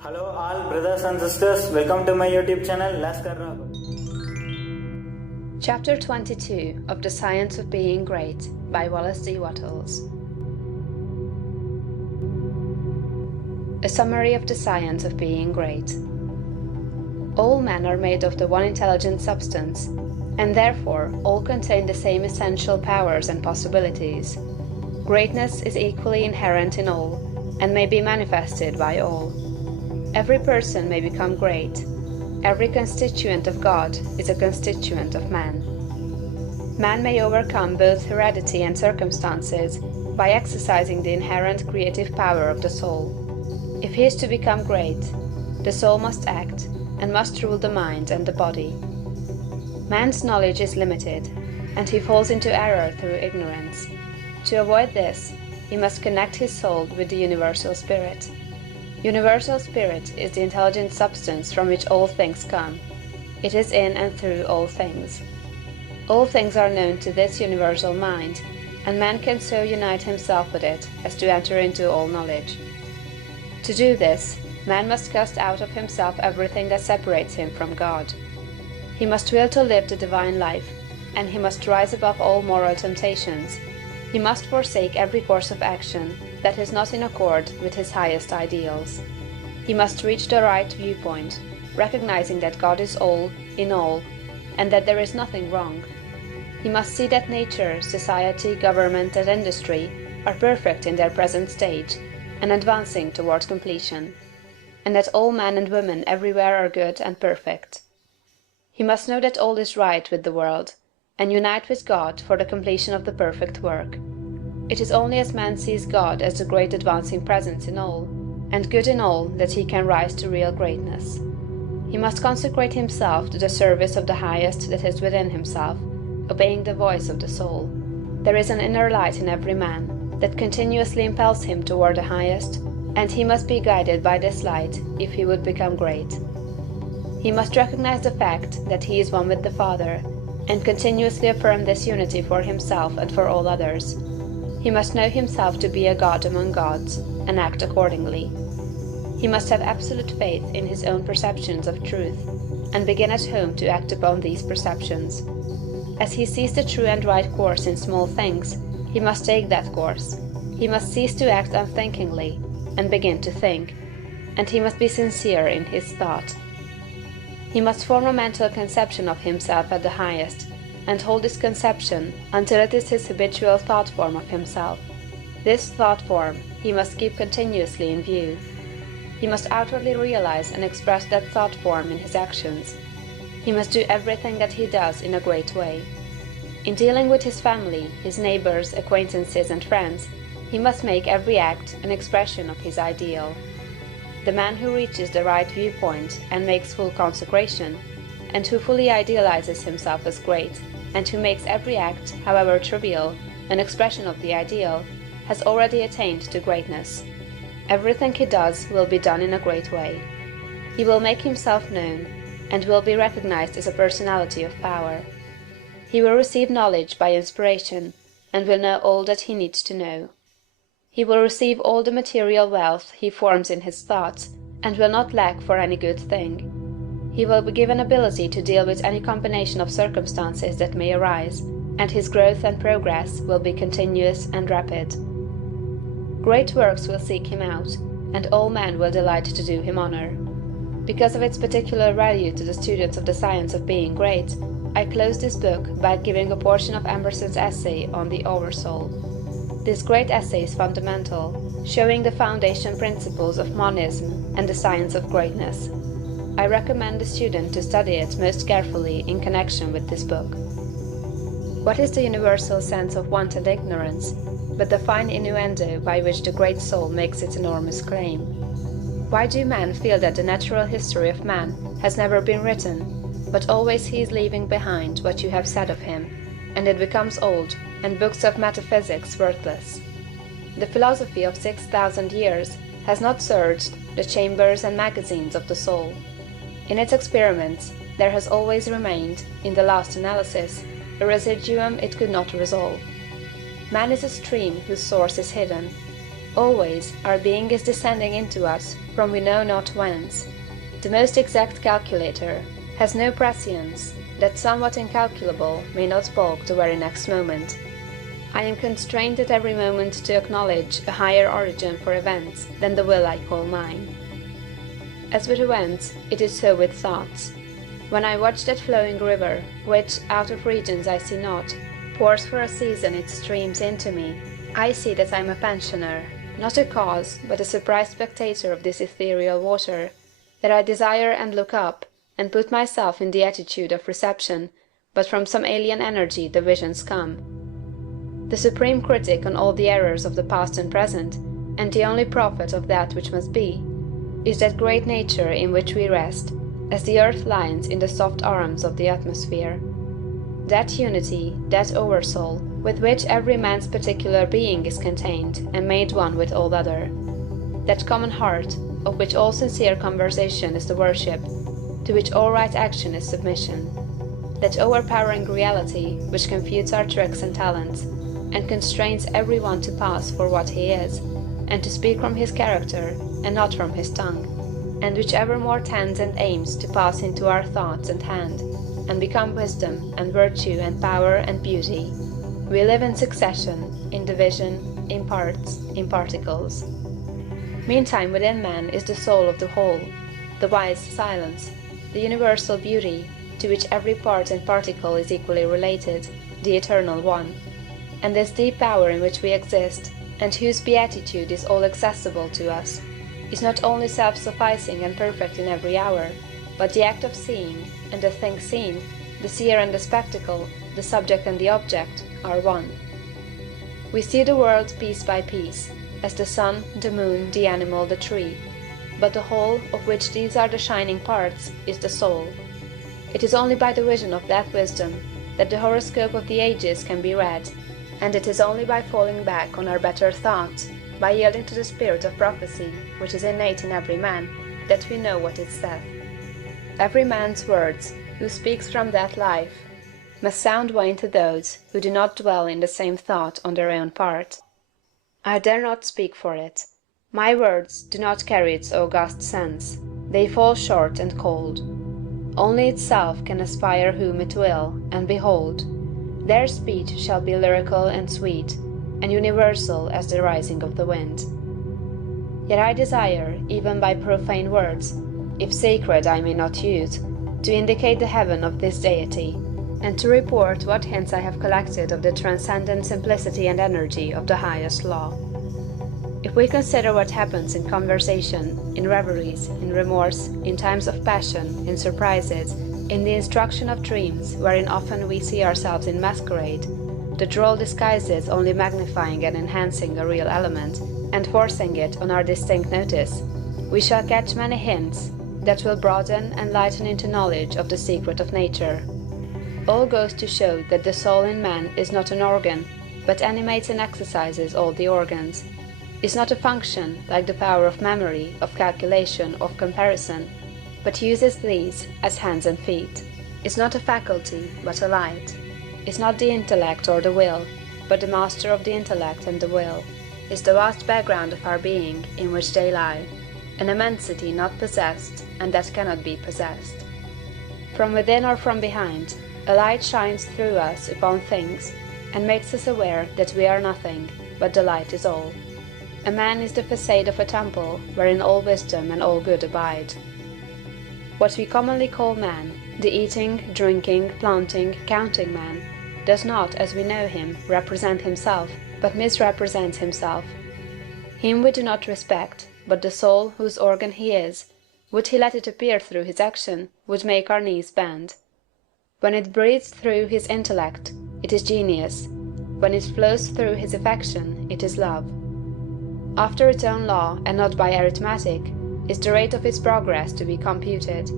Hello all brothers and sisters, welcome to my YouTube channel Lascar Raghul. Chapter 22 of The Science of Being Great by Wallace D. Wattles. A summary of the science of being great. All men are made of the one intelligent substance, and therefore all contain the same essential powers and possibilities. Greatness is equally inherent in all, and may be manifested by all. Every person may become great. Every constituent of God is a constituent of man. Man may overcome both heredity and circumstances by exercising the inherent creative power of the soul. If he is to become great, the soul must act and must rule the mind and the body. Man's knowledge is limited, and he falls into error through ignorance. To avoid this, he must connect his soul with the universal spirit. Universal spirit is the intelligent substance from which all things come. It is in and through all things. All things are known to this universal mind, and man can so unite himself with it as to enter into all knowledge. To do this, man must cast out of himself everything that separates him from God. He must will to live the divine life, and he must rise above all moral temptations. He must forsake every course of action that is not in accord with his highest ideals. He must reach the right viewpoint, recognizing that God is all, in all, and that there is nothing wrong. He must see that nature, society, government, and industry are perfect in their present stage, and advancing toward completion, and that all men and women everywhere are good and perfect. He must know that all is right with the world, and unite with God for the completion of the perfect work. It is only as man sees God as the great advancing presence in all, and good in all, that he can rise to real greatness. He must consecrate himself to the service of the highest that is within himself, obeying the voice of the soul. There is an inner light in every man that continuously impels him toward the highest, and he must be guided by this light if he would become great. He must recognize the fact that he is one with the Father, and continuously affirm this unity for himself and for all others. He must know himself to be a god among gods, and act accordingly. He must have absolute faith in his own perceptions of truth, and begin at home to act upon these perceptions. As he sees the true and right course in small things, he must take that course. He must cease to act unthinkingly, and begin to think, and he must be sincere in his thought. He must form a mental conception of himself at the highest, and hold this conception until it is his habitual thought form of himself. This thought form he must keep continuously in view. He must outwardly realize and express that thought form in his actions. He must do everything that he does in a great way. In dealing with his family, his neighbors, acquaintances, and friends, he must make every act an expression of his ideal. The man who reaches the right viewpoint and makes full consecration, and who fully idealizes himself as great, and who makes every act, however trivial, an expression of the ideal, has already attained to greatness. Everything he does will be done in a great way. He will make himself known, and will be recognized as a personality of power. He will receive knowledge by inspiration, and will know all that he needs to know. He will receive all the material wealth he forms in his thoughts, and will not lack for any good thing. He will be given ability to deal with any combination of circumstances that may arise, and his growth and progress will be continuous and rapid. Great works will seek him out, and all men will delight to do him honor. Because of its particular value to the students of the science of being great, I close this book by giving a portion of Emerson's essay on the Oversoul. This great essay is fundamental, showing the foundation principles of monism and the science of greatness. I recommend the student to study it most carefully in connection with this book. What is the universal sense of want and ignorance, but the fine innuendo by which the great soul makes its enormous claim? Why do men feel that the natural history of man has never been written, but always he is leaving behind what you have said of him, and it becomes old, and books of metaphysics worthless? The philosophy of 6,000 years has not searched the chambers and magazines of the soul. In its experiments, there has always remained, in the last analysis, a residuum it could not resolve. Man is a stream whose source is hidden. Always our being is descending into us from we know not whence. The most exact calculator has no prescience that somewhat incalculable may not balk the very next moment. I am constrained at every moment to acknowledge a higher origin for events than the will I call mine. As with events, it is so with thoughts. When I watch that flowing river, which, out of regions I see not, pours for a season its streams into me, I see that I am a pensioner, not a cause, but a surprised spectator of this ethereal water, that I desire and look up, and put myself in the attitude of reception, but from some alien energy the visions come. The supreme critic on all the errors of the past and present, and the only prophet of that which must be, is that great nature in which we rest, as the earth lies in the soft arms of the atmosphere. That unity, that oversoul, with which every man's particular being is contained and made one with all other. That common heart, of which all sincere conversation is the worship, to which all right action is submission. That overpowering reality which confutes our tricks and talents, and constrains every one to pass for what he is, and to speak from his character, and not from his tongue, and which evermore tends and aims to pass into our thoughts and hand, and become wisdom and virtue and power and beauty. We live in succession, in division, in parts, in particles. Meantime within man is the soul of the whole, the wise silence, the universal beauty, to which every part and particle is equally related, the eternal one. And this deep power in which we exist, and whose beatitude is all accessible to us, is not only self-sufficing and perfect in every hour, but the act of seeing, and the thing seen, the seer and the spectacle, the subject and the object, are one. We see the world piece by piece, as the sun, the moon, the animal, the tree, but the whole, of which these are the shining parts, is the soul. It is only by the vision of that wisdom that the horoscope of the ages can be read, and it is only by falling back on our better thoughts, by yielding to the spirit of prophecy, which is innate in every man, that we know what it saith. Every man's words, who speaks from that life, must sound vain to those who do not dwell in the same thought on their own part. I dare not speak for it. My words do not carry its august sense, they fall short and cold. Only itself can aspire whom it will, and behold, their speech shall be lyrical and sweet, and universal as the rising of the wind. Yet I desire, even by profane words, if sacred I may not use, to indicate the heaven of this deity, and to report what hints I have collected of the transcendent simplicity and energy of the highest law. If we consider what happens in conversation, in reveries, in remorse, in times of passion, in surprises, in the instruction of dreams, wherein often we see ourselves in masquerade, the droll disguises only magnifying and enhancing a real element, and forcing it on our distinct notice, we shall catch many hints that will broaden and lighten into knowledge of the secret of nature. All goes to show that the soul in man is not an organ, but animates and exercises all the organs, is not a function like the power of memory, of calculation, of comparison, but uses these as hands and feet, is not a faculty, but a light, is not the intellect or the will, but the master of the intellect and the will, is the vast background of our being in which they lie, an immensity not possessed and that cannot be possessed. From within or from behind, a light shines through us upon things, and makes us aware that we are nothing, but the light is all. A man is the facade of a temple, wherein all wisdom and all good abide. What we commonly call man, the eating, drinking, planting, counting man, does not, as we know him, represent himself, but misrepresents himself. Him we do not respect, but the soul whose organ he is, would he let it appear through his action, would make our knees bend. When it breathes through his intellect, it is genius; when it flows through his affection, it is love. After its own law, and not by arithmetic, is the rate of its progress to be computed.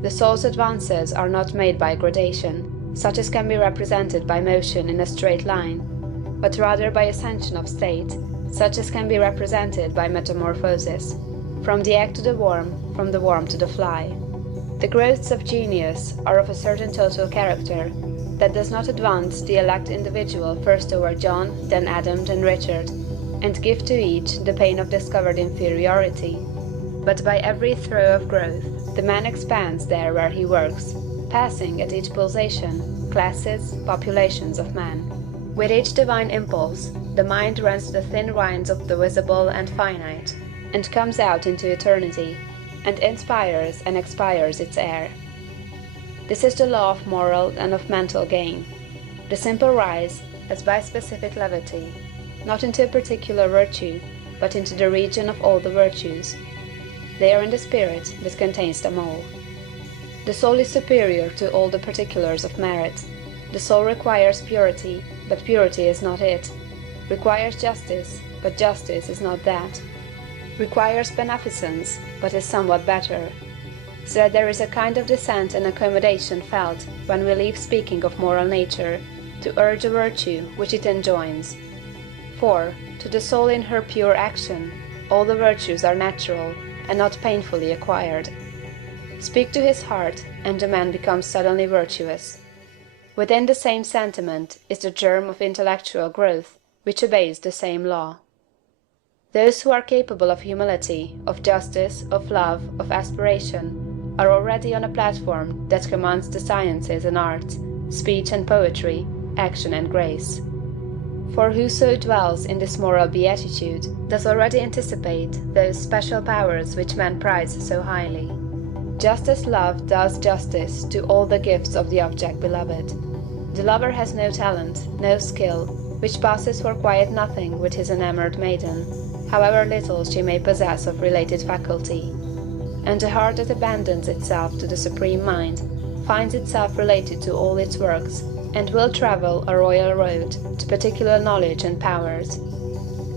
The soul's advances are not made by gradation, such as can be represented by motion in a straight line, but rather by ascension of state, such as can be represented by metamorphosis, from the egg to the worm, from the worm to the fly. The growths of genius are of a certain total character, that does not advance the elect individual first over John, then Adam, then Richard, and give to each the pain of discovered inferiority. But by every throe of growth, the man expands there where he works, passing at each pulsation classes, populations of men. With each divine impulse, the mind rends the thin rinds of the visible and finite, and comes out into eternity, and inspires and expires its air. This is the law of moral and of mental gain. The simple rise, as by specific levity, not into a particular virtue, but into the region of all the virtues. They are in the spirit that contains them all. The soul is superior to all the particulars of merit. The soul requires purity, but purity is not it. Requires justice, but justice is not that. Requires beneficence, but is somewhat better. So that there is a kind of dissent and accommodation felt when we leave speaking of moral nature, to urge a virtue which it enjoins. For, to the soul in her pure action, all the virtues are natural, and not painfully acquired. Speak to his heart, and the man becomes suddenly virtuous. Within the same sentiment is the germ of intellectual growth, which obeys the same law. Those who are capable of humility, of justice, of love, of aspiration, are already on a platform that commands the sciences and arts, speech and poetry, action and grace. For whoso dwells in this moral beatitude does already anticipate those special powers which men prize so highly. Just as love does justice to all the gifts of the object beloved. The lover has no talent, no skill, which passes for quite nothing with his enamored maiden, however little she may possess of related faculty. And the heart that abandons itself to the Supreme Mind finds itself related to all its works, and will travel a royal road to particular knowledge and powers.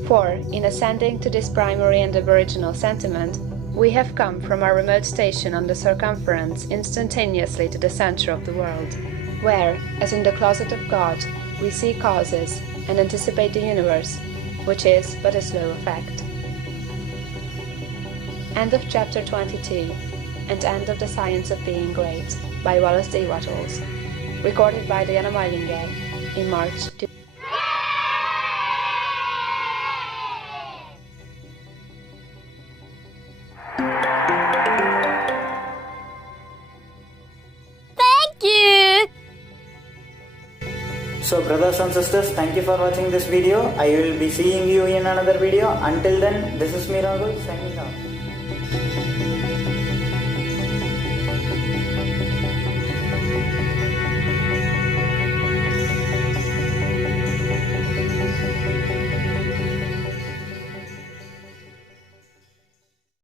For, in ascending to this primary and aboriginal sentiment, we have come from our remote station on the circumference instantaneously to the centre of the world, where, as in the closet of God, we see causes, and anticipate the universe, which is but a slow effect. End of chapter 22, and end of The Science of Being Great, by Wallace D. Wattles. Recorded by Majlinger in March. Thank you! So brothers and sisters, thank you for watching this video. I will be seeing you in another video. Until then, this is me Raghul signing off.